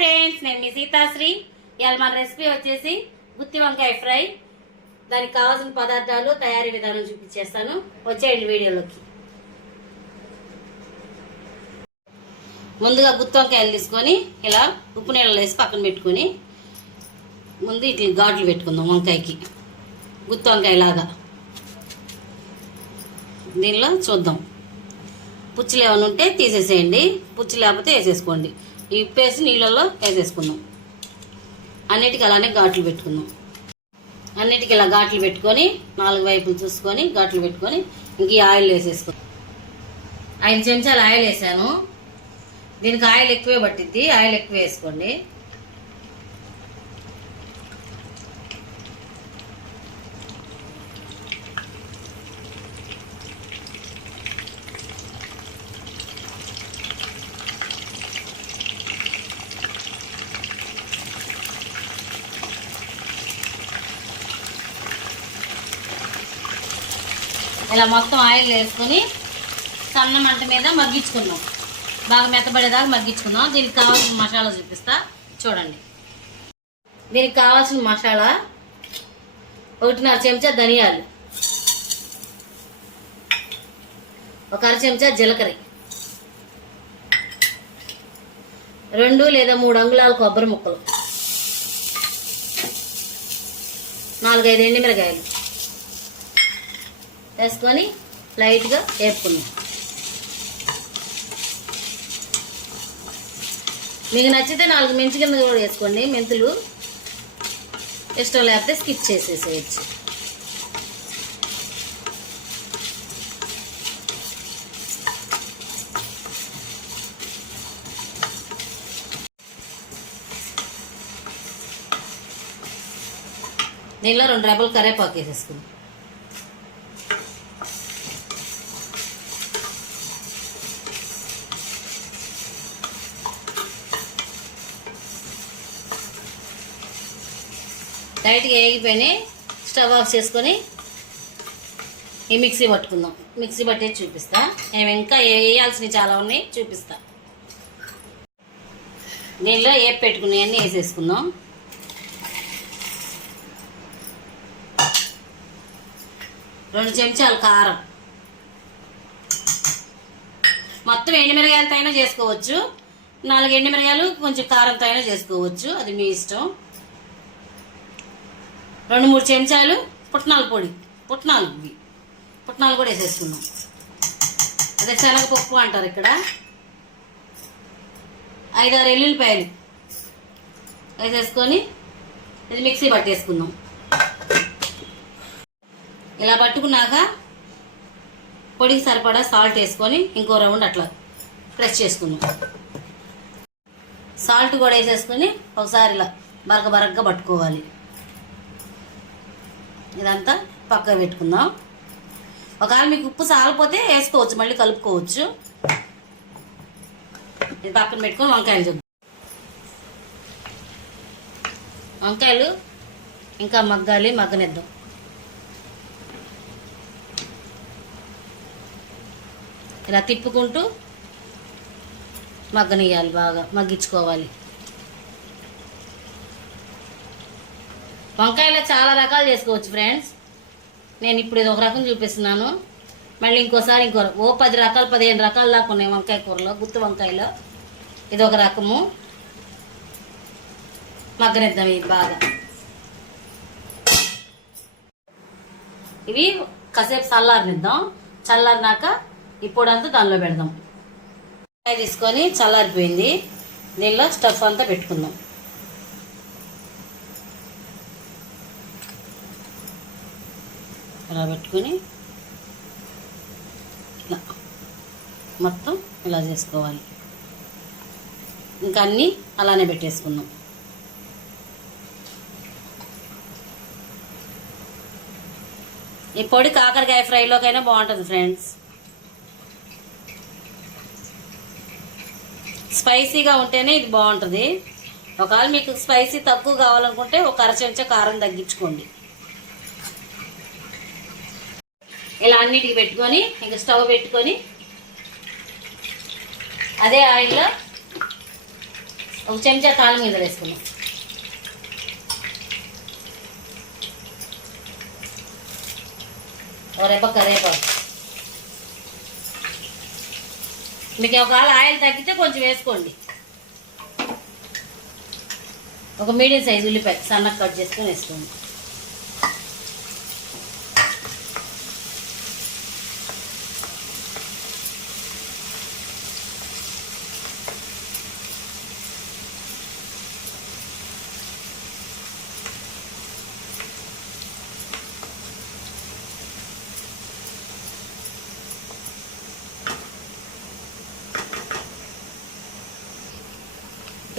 Friends నేను మీ సీతాశ్రీ. ఇవాళ మన రెసిపీ వచ్చేసి గుత్తి వంకాయ ఫ్రై. దానికి కావాల్సిన పదార్థాలు తయారీ విధానం చూపించేస్తాను. వచ్చేయండి వీడియోలోకి. ముందుగా గుత్తి వంకాయలు తీసుకొని ఇలా ఉప్పు నీళ్ళలో వేసి పక్కన పెట్టుకొని ముందు ఇట్లా ఘాట్లు పెట్టుకుందాం వంకాయకి. గుత్తి వంకాయలాగా. దీనిలో చూద్దాం. పుచ్చులు ఏమైనా ఉంటే తీసేసేయండి. పుచ్చు లేకపోతే వేసేసుకోండి. ఈ ఉప్పు వేసి నీళ్ళల్లో వేసేసుకుందాం. అన్నిటికీ అలానే ఘాట్లు పెట్టుకుందాం. అన్నిటికీ ఇలా ఘాట్లు పెట్టుకొని నాలుగు వైపులు చూసుకొని ఘాట్లు పెట్టుకొని ఇంక ఈ ఆయిల్ వేసేసుకుందాం ఐదు చెంచాలు ఆయిల్ వేసాను. దీనికి ఆయిల్ ఎక్కువే పట్టిద్ది. ఆయిల్ ఎక్కువ వేసుకోండి. ఇలా మొత్తం ఆయిల్ వేసుకొని సన్న మంట మీద మగ్గించుకున్నాం బాగా మెత్తబడేదాకా మగ్గించుకున్నాం దీనికి కావాల్సిన మసాలా చూపిస్తా. చూడండి. దీనికి కావాల్సిన మసాలా ఒకటిన్నర చెంచా ధనియాలు. ఒక అర చెంచా జీలకర్ర. రెండు లేదా మూడు అంగుళాల కొబ్బరి ముక్కలు. నాలుగైదు ఎండిమిరకాయలు వేసుకొని లైట్గా వేపుకుందాం. మీకు నచ్చితే నాలుగు మెంచి కింద కూడా వేసుకోండి. మెంతులు ఇష్టం లేకపోతే స్కిప్ చేసేసేయచ్చు. దీనిలో రెండు రెబ్బలు కరేపాకు వేసేసుకుందాం. లైట్గా వేగిపోయినాయి. స్టవ్ ఆఫ్ చేసుకొని ఈ మిక్సీ పట్టుకుందాం. మిక్సీ పట్టేసి చూపిస్తా. మేము ఇంకా వేయాల్సినవి చాలా ఉన్నాయి చూపిస్తా. దీనిలో ఏ పెట్టుకున్నాయన్నీ వేసేసుకుందాం. రెండు చెంచాలు కారం. మొత్తం ఎండుమిరగాయలతో అయినా చేసుకోవచ్చు. నాలుగు ఎండుమిరగాయలు కొంచెం కారంతో అయినా చేసుకోవచ్చు. అది మీ ఇష్టం. రెండు మూడు చెంచాలు పుట్నాల పొడి. పుట్నాలు ఇవి. పుట్నాలు కూడా వేసేసుకున్నాం అదే శనగపప్పు అంటారు ఇక్కడ. ఐదారు ఎల్లుల్లిపాయలు వేసేసుకొని ఇది మిక్సీ పట్టేసుకుందాం. ఇలా పట్టుకున్నాక పొడికి సరిపడా సాల్ట్ వేసుకొని ఇంకో రౌండ్ అట్లా ప్రెస్ చేసుకుందాం. సాల్ట్ కూడా వేసేసుకొని ఒకసారి ఇలా బరక బరకగా పట్టుకోవాలి. ఇదంతా పక్క పెట్టుకుందాం. ఒకవేళ మీకు ఉప్పు సాలిపోతే వేసుకోవచ్చు మళ్ళీ కలుపుకోవచ్చు. ఇది పక్కన పెట్టుకొని వంకాయలు చూద్దాం. వంకాయలు ఇంకా మగ్గాలి మగ్గనిద్దాం. ఇలా తిప్పుకుంటూ మగ్గనియాలి బాగా మగ్గించుకోవాలి. వంకాయలో చాలా రకాలు చేసుకోవచ్చు ఫ్రెండ్స్ నేను ఇప్పుడు ఇది ఒక రకం చూపిస్తున్నాను. మళ్ళీ ఇంకోసారి ఇంకో ఓ పది రకాలు పదిహేను రకాల దాకా ఉన్నాయి వంకాయ కూరలో గుత్తి వంకాయలో. ఇది ఒక రకము. మగ్గనిద్దాం ఇది బాగా. ఇవి కాసేపు చల్లారనిద్దాం. చల్లారినాక ఈ అంతా దానిలో పెడదాం. వంకాయ తీసుకొని చల్లారిపోయింది. దీనిలో స్టఫ్ అంతా పెట్టుకుందాం. ఇలా పెట్టుకొని ఇలా మొత్తం ఇలా చేసుకోవాలి. ఇంకా అన్నీ అలానే పెట్టేసుకుందాం ఈ పొడి కాకరకాయ ఫ్రైలోకైనా బాగుంటుంది ఫ్రెండ్స్. స్పైసీగా ఉంటేనే ఇది బాగుంటుంది. ఒకవేళ మీకు స్పైసీ తక్కువ కావాలనుకుంటే ఒక అర చెంచా కారం తగ్గించుకోండి. ఇలా అన్నిటికి పెట్టుకొని ఇంకా స్టవ్ పెట్టుకొని అదే ఆయిల్లో ఒక చెంచా తాళం మీద వేసుకున్నాం ఓ రెప్ప కరేపాకు మీకు ఒకవేళ ఆయిల్ తగ్గితే కొంచెం వేసుకోండి. ఒక మీడియం సైజు ఉల్లిపాయ సన్నగా కట్ చేసుకొని వేసుకోండి.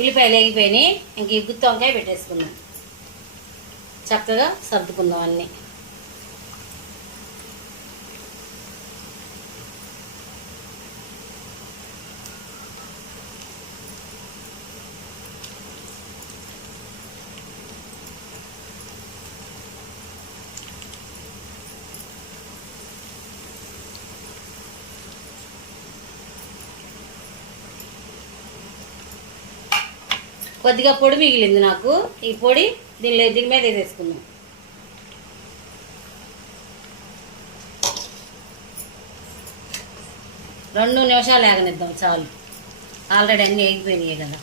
ఉల్లిపాయలు వేగిపోయినాయి. ఇంక ఈ గుత్తి వంకాయ పెట్టేసుకున్నాం చక్కగా సర్దుకుందాం అన్నీ. కొద్దిగా పొడి మిగిలింది నాకు. ఈ పొడి దీనిలో దీని మీద వేసేసుకుందాం. రెండు నిమిషాలు ఆగనిద్దాం చాలు. ఆల్రెడీ అన్నీ వేగిపోయినాయి కదా.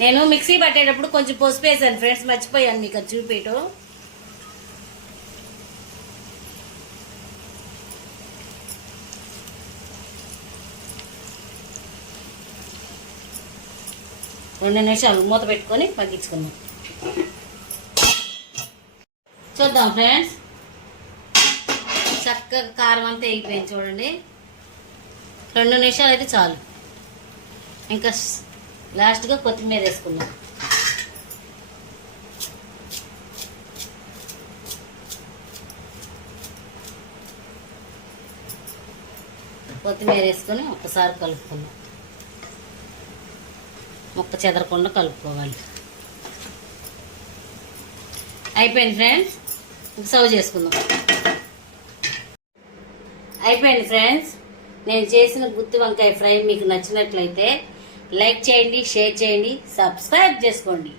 నేను మిక్సీ పట్టేటప్పుడు కొంచెం పసుపు వేసాను ఫ్రెండ్స్ మర్చిపోయాను మీకు అది చూపేయటం రెండు నిమిషాలు మూత పెట్టుకొని పగ్గించుకుందాం చూద్దాం ఫ్రెండ్స్. చక్కగా కారం అంతా వెళ్ళిపోయింది చూడండి. రెండు నిమిషాలు అయితే చాలు. ఇంకా లాస్ట్గా కొత్తిమీర వేసుకుందాం. కొత్తిమీర వేసుకొని ఒకసారి కలుపుకుందాం. ముక్క చెదరకుండా కలుపుకోవాలి. అయిపోయింది ఫ్రెండ్స్? సర్వ్ చేసుకుందాం. అయిపోయింది ఫ్రెండ్స్? నేను చేసిన గుత్తి వంకాయ ఫ్రై మీకు నచ్చినట్లయితే లైక్ చేయండి షేర్ చేయండి సబ్స్క్రైబ్ చేసుకోండి.